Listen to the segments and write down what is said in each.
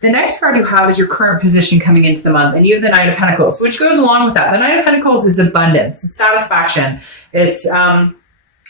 The next card you have is your current position coming into the month, and you have the Knight of Pentacles, which goes along with that. The Knight of Pentacles is abundance, it's satisfaction, it's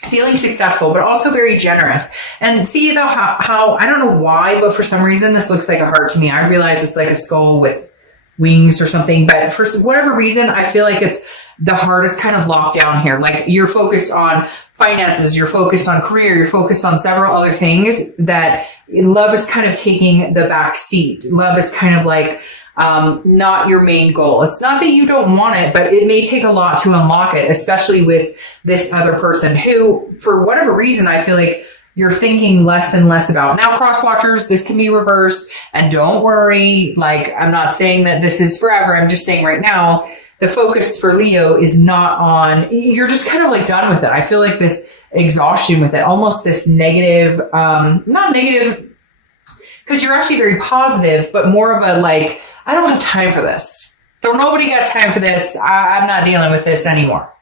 feeling successful, but also very generous. And see though how I don't know why, but for some reason this looks like a heart to me. I realize it's like a skull with wings or something, but for whatever reason, I feel like it's the heart is kind of locked down here. Like you're focused on finances, you're focused on career, you're focused on several other things that love is kind of taking the back seat. Love is kind of like not your main goal. It's not that you don't want it, but it may take a lot to unlock it, especially with this other person who, for whatever reason, I feel like you're thinking less and less about. Now, cross watchers, this can be reversed, and don't worry. Like, I'm not saying that this is forever. I'm just saying right now, the focus for Leo is not on, you're just kind of like done with it. I feel like this exhaustion with it, almost this negative, not negative, because you're actually very positive, but more of a like, I don't have time for this. Nobody got time for this. I'm not dealing with this anymore.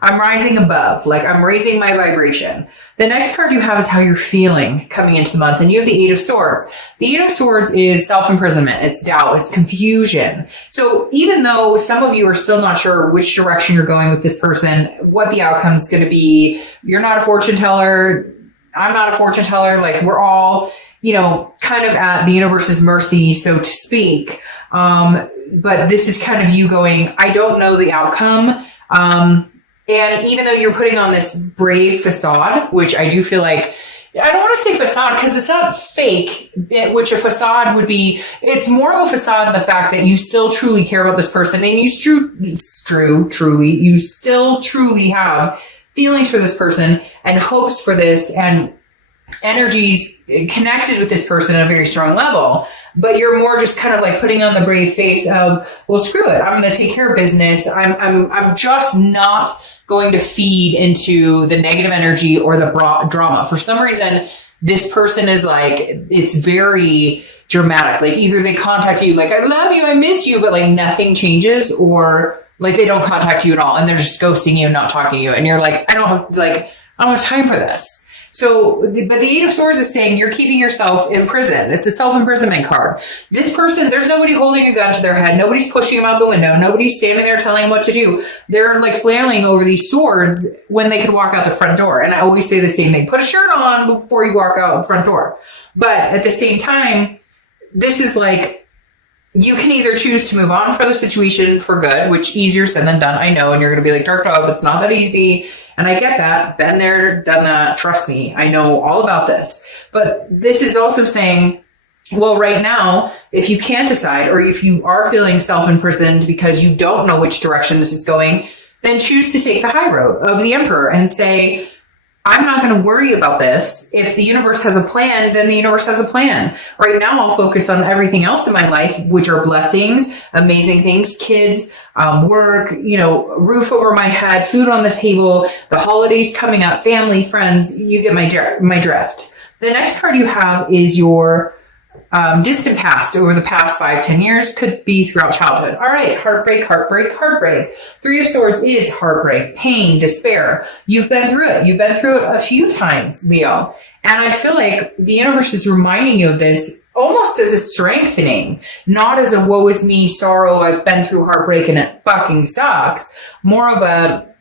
I'm rising above, like I'm raising my vibration. The next card you have is how you're feeling coming into the month, and you have the Eight of Swords. The Eight of Swords is self-imprisonment, it's doubt, it's confusion. So even though some of you are still not sure which direction you're going with this person, what the outcome is going to be, you're not a fortune teller, I'm not a fortune teller, like we're all, you know, kind of at the universe's mercy, so to speak. But this is kind of you going, I don't know the outcome. And even though you're putting on this brave facade, which I do feel like, I don't want to say facade because it's not fake, which a facade would be, it's more of a facade the fact that you still truly care about this person, and you still truly have feelings for this person and hopes for this and energies connected with this person at a very strong level. But you're more just kind of like putting on the brave face of, well, screw it. I'm going to take care of business. I'm just not going to feed into the negative energy or the drama. For some reason, this person is like, it's very dramatic. Like either they contact you like, I love you, I miss you, but like nothing changes, or like they don't contact you at all and they're just ghosting you and not talking to you. And you're like, I don't have time for this. So, but the Eight of Swords is saying you're keeping yourself in prison. It's a self-imprisonment card. This person, there's nobody holding a gun to their head. Nobody's pushing them out the window. Nobody's standing there telling them what to do. They're like flailing over these swords when they could walk out the front door. And I always say the same thing. Put a shirt on before you walk out the front door. But at the same time, this is like, you can either choose to move on from the situation for good, which easier said than done. I know. And you're going to be like, Dark Dove, it's not that easy. And I get that. Been there, done that. Trust me. I know all about this. But this is also saying, well, right now, if you can't decide, or if you are feeling self-imprisoned because you don't know which direction this is going, then choose to take the high road of the Emperor and say, I'm not going to worry about this. If the universe has a plan, then the universe has a plan. Right now, I'll focus on everything else in my life, which are blessings, amazing things, kids, work, roof over my head, food on the table, the holidays coming up, family, friends. You get my drift. The next card you have is your distant past, over the past 5-10 years, could be throughout childhood. All right, heartbreak, heartbreak, heartbreak. Three of Swords is heartbreak, pain, despair. You've been through it. You've been through it a few times, Leo. And I feel like the universe is reminding you of this almost as a strengthening, not as a woe is me, sorrow, I've been through heartbreak and it fucking sucks. More of a,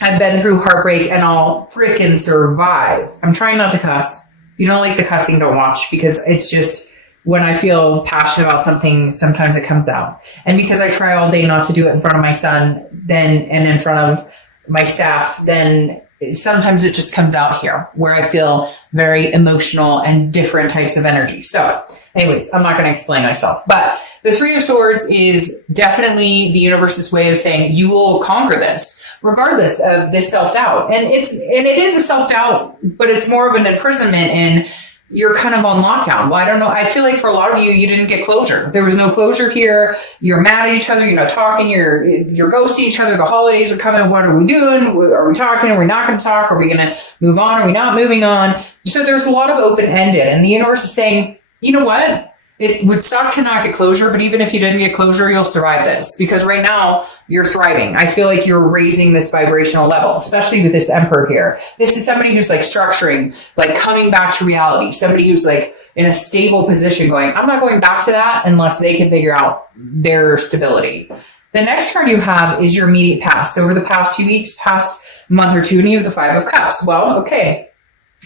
I've been through heartbreak and I'll frickin' survive. I'm trying not to cuss. If you don't like the cussing, don't watch, because it's just, when I feel passionate about something, sometimes it comes out. And because I try all day not to do it in front of my son, then, and in front of my staff, then sometimes it just comes out here where I feel very emotional and different types of energy. So anyways, I'm not going to explain myself, but the Three of Swords is definitely the universe's way of saying you will conquer this regardless of this self-doubt. And it is a self-doubt, but it's more of an imprisonment, and you're kind of on lockdown. Well, I don't know. I feel like for a lot of you, you didn't get closure. There was no closure here. You're mad at each other. You're not talking. You're ghosting each other. The holidays are coming. What are we doing? Are we talking? Are we not going to talk? Are we going to move on? Are we not moving on? So there's a lot of open-ended, and the universe is saying, you know what? it would suck to not get closure, but even if you didn't get closure, you'll survive this because right now you're thriving. I feel like you're raising this vibrational level, especially with this Emperor here. This is somebody who's like structuring, like coming back to reality, somebody who's like in a stable position going, I'm not going back to that unless they can figure out their stability. The next card you have is your immediate past. So over the past few weeks, past month or two, and you have the Five of Cups. Well, okay,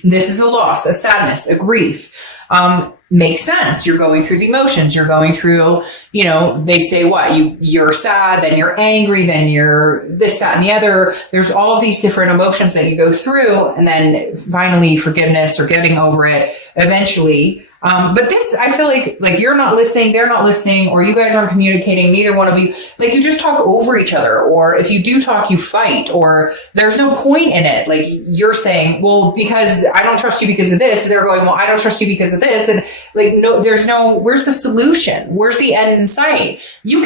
this is a loss, a sadness, a grief. Makes sense. You're going through the emotions. You're going through, they say what? You're sad, then you're angry, then you're this, that, and the other. There's all of these different emotions that you go through, and then finally forgiveness or getting over it eventually. But this, I feel like you're not listening, they're not listening, or you guys aren't communicating, neither one of you, like you just talk over each other, or if you do talk, you fight, or there's no point in it. Like you're saying, well, because I don't trust you because of this. They're going, well, I don't trust you because of this. And like, no, where's the solution? Where's the end in sight? You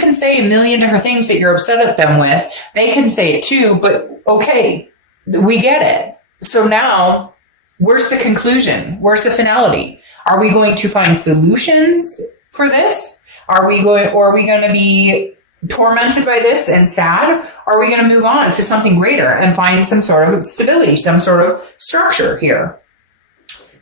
can say a million different things that you're upset at them with. They can say it too, but okay, we get it. So now where's the conclusion? Where's the finality? Are we going to find solutions for this? Are we going to be tormented by this and sad? Are we going to move on to something greater and find some sort of stability, some sort of structure here?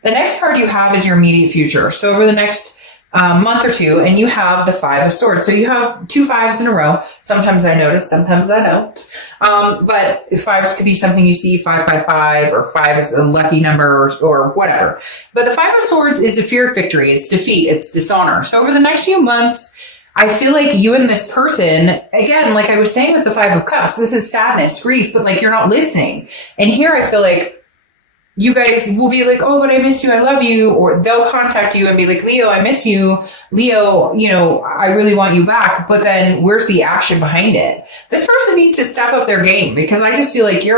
The next card you have is your immediate future. So over the next month or two, and you have the Five of Swords. So you have 2 5s in a row. Sometimes I notice, sometimes I don't. But 5s could be something you see 555, or 5 is a lucky number, or whatever. But the Five of Swords is a fear of victory. It's defeat. It's dishonor. So over the next few months, I feel like you and this person, again, like I was saying with the Five of Cups, this is sadness, grief, but like you're not listening. And here I feel like you guys will be like, oh, but I miss you, I love you. Or they'll contact you and be like, Leo, I miss you. Leo, I really want you back. But then where's the action behind it? This person needs to step up their game, because I just feel like you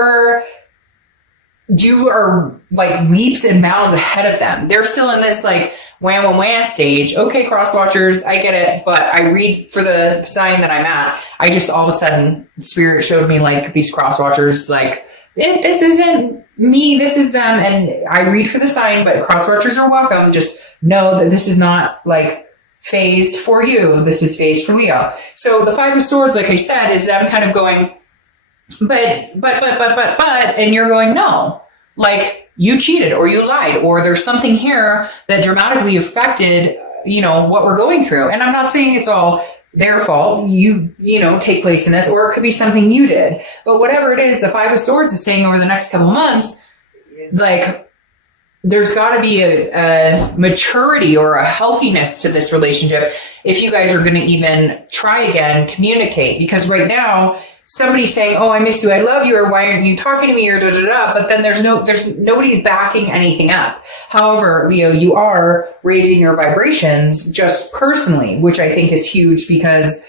are like leaps and bounds ahead of them. They're still in this like wham stage. Okay, cross watchers, I get it. But I read for the sign that I'm at. I just all of a sudden, Spirit showed me like these cross watchers, like, this isn't me, this is them. And I read for the sign, but cross watchers are welcome. Just know that this is not like phased for you. This is phased for Leo. So the Five of Swords, like I said, is them kind of going, but, and you're going, no, like you cheated or you lied, or there's something here that dramatically affected, what we're going through. And I'm not saying it's all their fault, take place in this, or it could be something you did. But whatever it is, the Five of Swords is saying over the next couple of months, like, there's got to be a maturity or a healthiness to this relationship if you guys are going to even try again, communicate. Because right now, somebody's saying, oh, I miss you, I love you, or why aren't you talking to me, or but then there's nobody's backing anything up. However, Leo, you are raising your vibrations just personally, which I think is huge, because,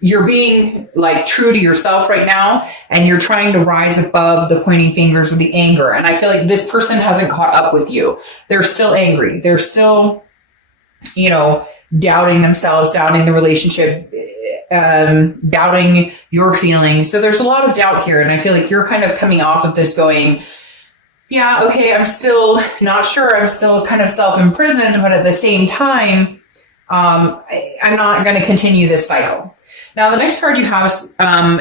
you're being like true to yourself right now, and you're trying to rise above the pointing fingers or the anger. And I feel like this person hasn't caught up with you. They're still angry. They're still, doubting themselves, doubting the relationship, doubting your feelings. So there's a lot of doubt here. And I feel like you're kind of coming off of this going, yeah, okay, I'm still not sure. I'm still kind of self-imprisoned, but at the same time, I'm not going to continue this cycle. Now, the next card you have is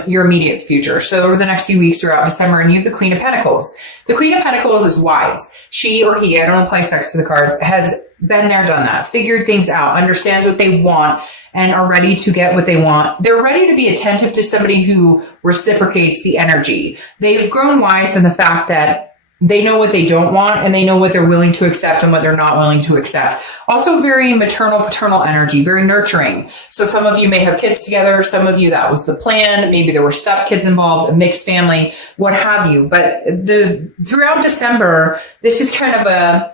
your immediate future. So over the next few weeks throughout December, and you have the Queen of Pentacles. The Queen of Pentacles is wise. She or he, I don't apply sex to the cards, has been there, done that, figured things out, understands what they want, and are ready to get what they want. They're ready to be attentive to somebody who reciprocates the energy. They've grown wise in the fact that they know what they don't want, and they know what they're willing to accept and what they're not willing to accept. Also very maternal, paternal energy, very nurturing. So some of you may have kids together. Some of you, that was the plan. Maybe there were stepkids involved, a mixed family, what have you. But throughout December, this is kind of a,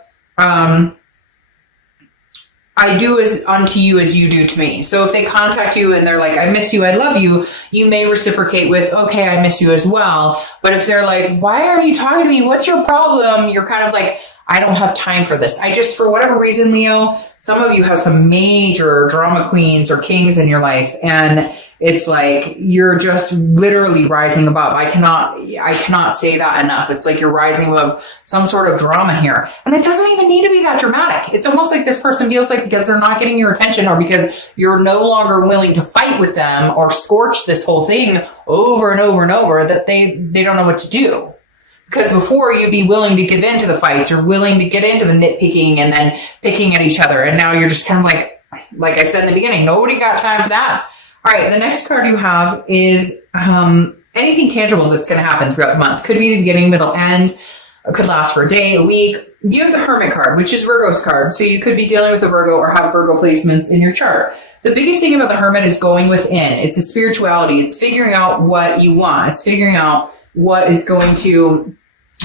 I do as unto you as you do to me. So if they contact you and they're like, I miss you, I love you, you may reciprocate with, okay, I miss you as well. But if they're like, why are you talking to me? What's your problem? You're kind of like, I don't have time for this. For whatever reason, Leo, some of you have some major drama queens or kings in your life. And It's like you're just literally rising above. I cannot say that enough. It's like you're rising above some sort of drama here. And it doesn't even need to be that dramatic. It's almost like this person feels like because they're not getting your attention or because you're no longer willing to fight with them or scorch this whole thing over and over and over that they don't know what to do. Because before you'd be willing to give in to the fights or willing to get into the nitpicking and then picking at each other. And now you're just kind of like I said in the beginning, nobody got time for that. All right, the next card you have is anything tangible that's going to happen throughout the month. Could be the beginning, middle, end. It could last for a day, a week. You have the Hermit card, which is Virgo's card. So you could be dealing with a Virgo or have Virgo placements in your chart. The biggest thing about the Hermit is going within. It's a spirituality. It's figuring out what you want. It's figuring out what is going to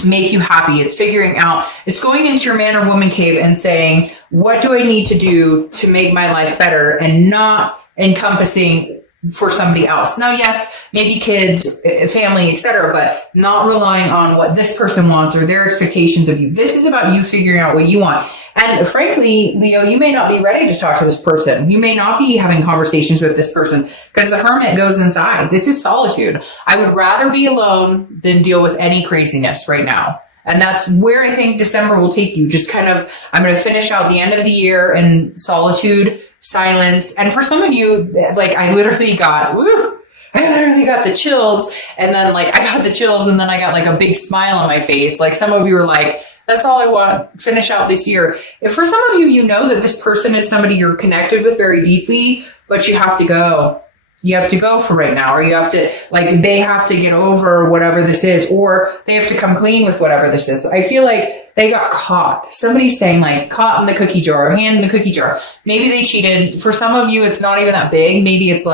make you happy. It's figuring out, it's going into your man or woman cave and saying, what do I need to do to make my life better, and not encompassing for somebody else. Now, yes, maybe kids, family, etc., but not relying on what this person wants or their expectations of you. This is about you figuring out what you want. And frankly, Leo, you may not be ready to talk to this person. You may not be having conversations with this person because the Hermit goes inside. This is solitude. I would rather be alone than deal with any craziness right now. And that's where I think December will take you. Just kind of, I'm going to finish out the end of the year in solitude, silence. And for some of you, like I literally got the chills, and then I got the chills and then I got like a big smile on my face. Like some of you were like, that's all I want, finish out this year. If for some of you, you know that this person is somebody you're connected with very deeply, but you have to go. You have to go for right now, or you have to, they have to get over whatever this is, or they have to come clean with whatever this is. I feel like they got caught. Somebody's saying caught in the cookie jar, hand in the cookie jar. Maybe they cheated. For some of you, it's not even that big. Maybe it's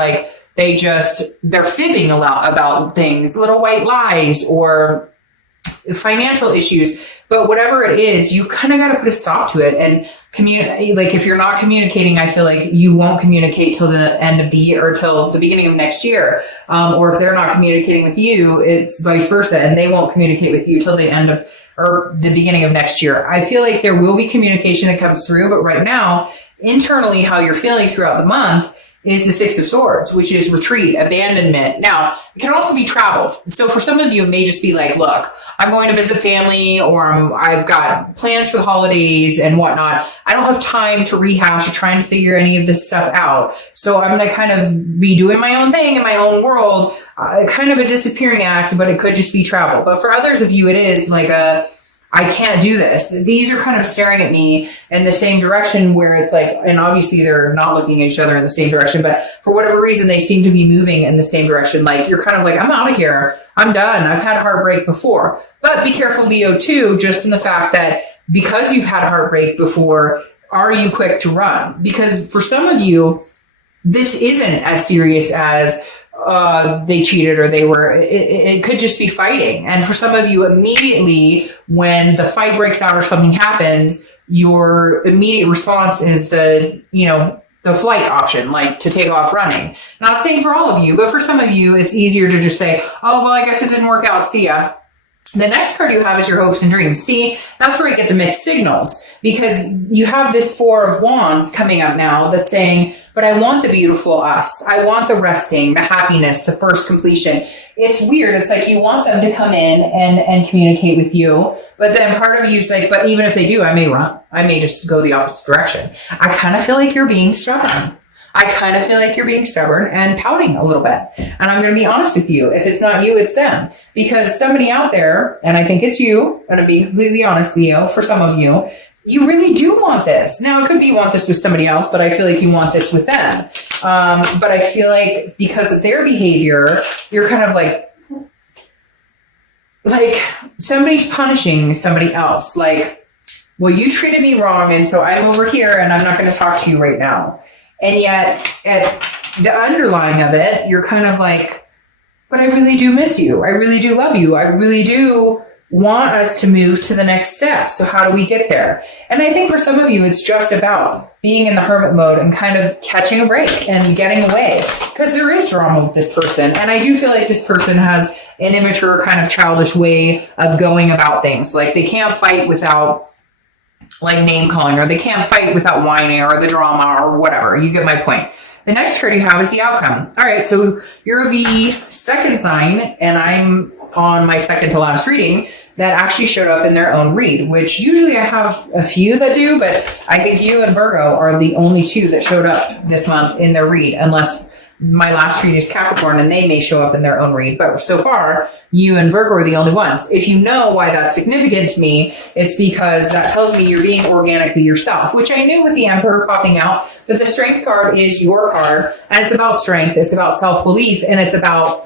they're fibbing a lot about things, little white lies or financial issues. But whatever it is, you kind of got to put a stop to it and communicate. If you're not communicating, I feel like you won't communicate till the end of the year or till the beginning of next year. Or if they're not communicating with you, it's vice versa, and they won't communicate with you till the end of or the beginning of next year. I feel like there will be communication that comes through, but right now, internally, how you're feeling throughout the month is the Six of Swords, which is retreat, abandonment. Now, it can also be travel. So for some of you, it may just be look, I'm going to visit family, or I've got plans for the holidays and whatnot. I don't have time to rehash or trying to figure any of this stuff out. So I'm going to kind of be doing my own thing in my own world, kind of a disappearing act, but it could just be travel. But for others of you, it is I can't do this. These are kind of staring at me in the same direction where it's and obviously they're not looking at each other in the same direction, but for whatever reason, they seem to be moving in the same direction. You're kind of I'm out of here. I'm done. I've had heartbreak before. But be careful, Leo, too, just in the fact that because you've had heartbreak before, are you quick to run? Because for some of you, this isn't as serious as they cheated or they were, it could just be fighting. And for some of you, immediately when the fight breaks out or something happens, your immediate response is the flight option, to take off running. Not saying for all of you, but for some of you, it's easier to just say, oh, well, I guess it didn't work out. See ya. The next card you have is your hopes and dreams. See, that's where I get the mixed signals, because you have this Four of Wands coming up now that's saying, but I want the beautiful us. I want the resting, the happiness, the first completion. It's weird. It's you want them to come in and communicate with you. But then part of you is but even if they do, I may run. I may just go the opposite direction. I kind of feel like you're being stubborn. I kind of feel like you're being stubborn and pouting a little bit. And I'm going to be honest with you. If it's not you, it's them. Because somebody out there, and I think it's you, I'm going to be completely honest, Leo, for some of you, you really do want this. Now, it could be you want this with somebody else, but I feel like you want this with them. But I feel like because of their behavior, you're kind of somebody's punishing somebody else. Well, you treated me wrong, and so I'm over here, and I'm not going to talk to you right now. And yet, at the underlying of it, you're kind of but I really do miss you. I really do love you. I really do want us to move to the next step. So how do we get there? And I think for some of you, it's just about being in the hermit mode and kind of catching a break and getting away, because there is drama with this person. And I do feel like this person has an immature kind of childish way of going about things. They can't fight without name calling, or they can't fight without whining or the drama or whatever. You get my point. the next card you have is the outcome. All right, so you're the second sign, and I'm on my second to last reading that actually showed up in their own read, which usually I have a few that do, but I think you and Virgo are the only two that showed up this month in their read, unless my last read is Capricorn and they may show up in their own read. But so far, you and Virgo are the only ones. If you know why that's significant to me, it's because that tells me you're being organically yourself, which I knew with the Emperor popping out, but the Strength card is your card, and it's about strength, it's about self-belief, and it's about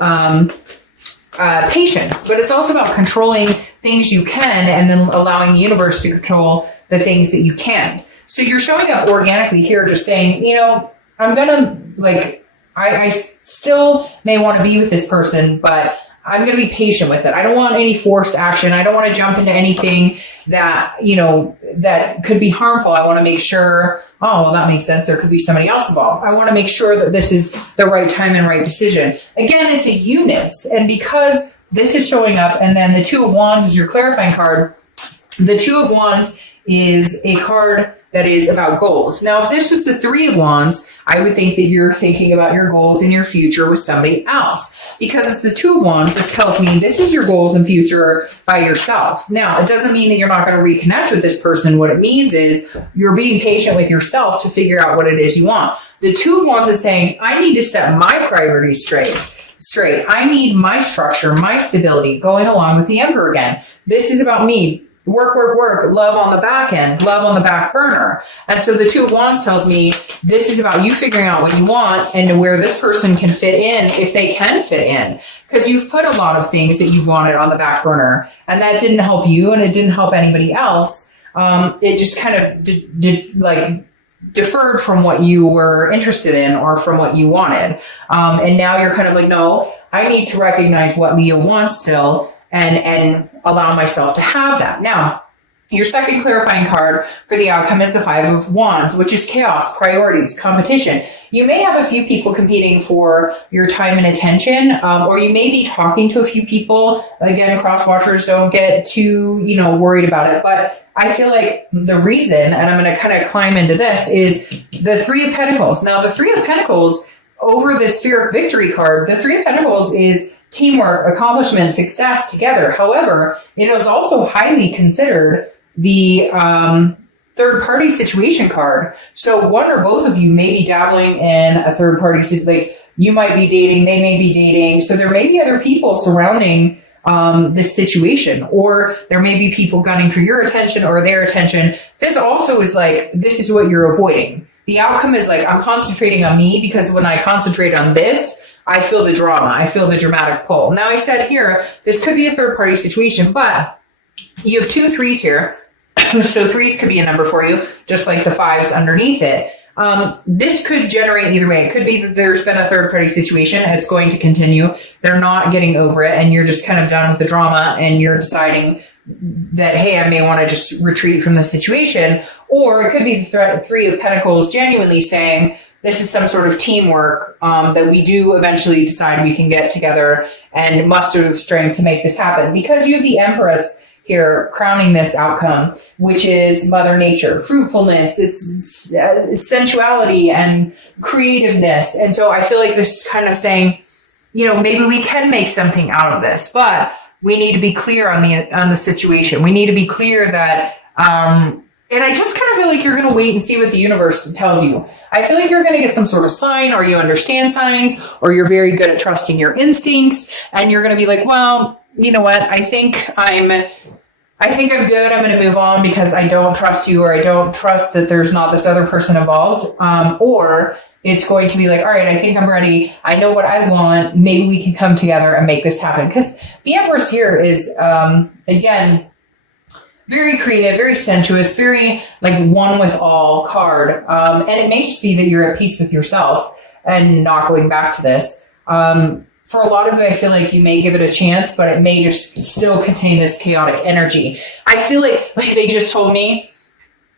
patience, but it's also about controlling things you can and then allowing the universe to control the things that you can't. So you're showing up organically here, just saying, I'm gonna, I still may want to be with this person, but I'm going to be patient with it. I don't want any forced action. I don't want to jump into anything that, that could be harmful. I want to make sure, oh, well, that makes sense. There could be somebody else involved. I want to make sure that this is the right time and right decision. Again, it's a unus. And because this is showing up, and then the Two of Wands is your clarifying card, the Two of Wands is a card that is about goals. Now, if this was the Three of Wands, I would think that you're thinking about your goals in your future with somebody else. Because it's the Two of Wands, this tells me this is your goals and future by yourself. Now, it doesn't mean that you're not going to reconnect with this person. What it means is you're being patient with yourself to figure out what it is you want. The Two of Wands is saying, I need to set my priorities straight. I need my structure, my stability, going along with the Emperor again. This is about me. Work, love on the back end, love on the back burner. And so the Two of Wands tells me this is about you figuring out what you want and where this person can fit in, if they can fit in. Because you've put a lot of things that you've wanted on the back burner, and that didn't help you and it didn't help anybody else. It just kind of deferred from what you were interested in or from what you wanted. And now you're kind of like, no, I need to recognize what Leo wants still and allow myself to have that. Now, your second clarifying card for the outcome is the Five of Wands, which is chaos, priorities, competition. You may have a few people competing for your time and attention, or you may be talking to a few people. Again, cross watchers, don't get too, worried about it. But I feel like the reason, and I'm going to kind of climb into this, is the Three of Pentacles. Now, the Three of Pentacles over the Spheric Victory card, the Three of Pentacles is teamwork, accomplishment, success together. However, it is also highly considered the third party situation card. So one or both of you may be dabbling in a third party, like you might be dating, they may be dating. So there may be other people surrounding this situation, or there may be people gunning for your attention or their attention. This also is like, this is what you're avoiding. The outcome is like, I'm concentrating on me because when I concentrate on this, I feel the drama. I feel the dramatic pull. Now, I said here, this could be a third party situation, but you have 2 threes here. So threes could be a number for you, just like the fives underneath it. This could generate either way. It could be that there's been a third party situation. It's going to continue. They're not getting over it, and you're just kind of done with the drama, and you're deciding that, hey, I may want to just retreat from the situation. Or it could be the Three of Pentacles genuinely saying, this is some sort of teamwork that we do eventually decide we can get together and muster the strength to make this happen. Because you have the Empress here crowning this outcome, which is Mother Nature, fruitfulness, it's sensuality and creativeness. And so I feel like this is kind of saying, maybe we can make something out of this, but we need to be clear on the situation. We need to be clear that, and I just kind of feel like you're going to wait and see what the universe tells you. I feel like you're going to get some sort of sign, or you understand signs, or you're very good at trusting your instincts, and you're going to be like, well, you know what? I think I'm good. I'm going to move on because I don't trust you, or I don't trust that there's not this other person involved. Or it's going to be like, all right, I think I'm ready. I know what I want. Maybe we can come together and make this happen. Because the Empress here is, again, very creative, very sensuous, very like one with all card. And it may just be that you're at peace with yourself and not going back to this. For a lot of you, I feel like you may give it a chance, but it may just still contain this chaotic energy. I feel like they just told me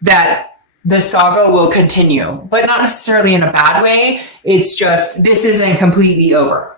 that the saga will continue, but not necessarily in a bad way. It's just, this isn't completely over.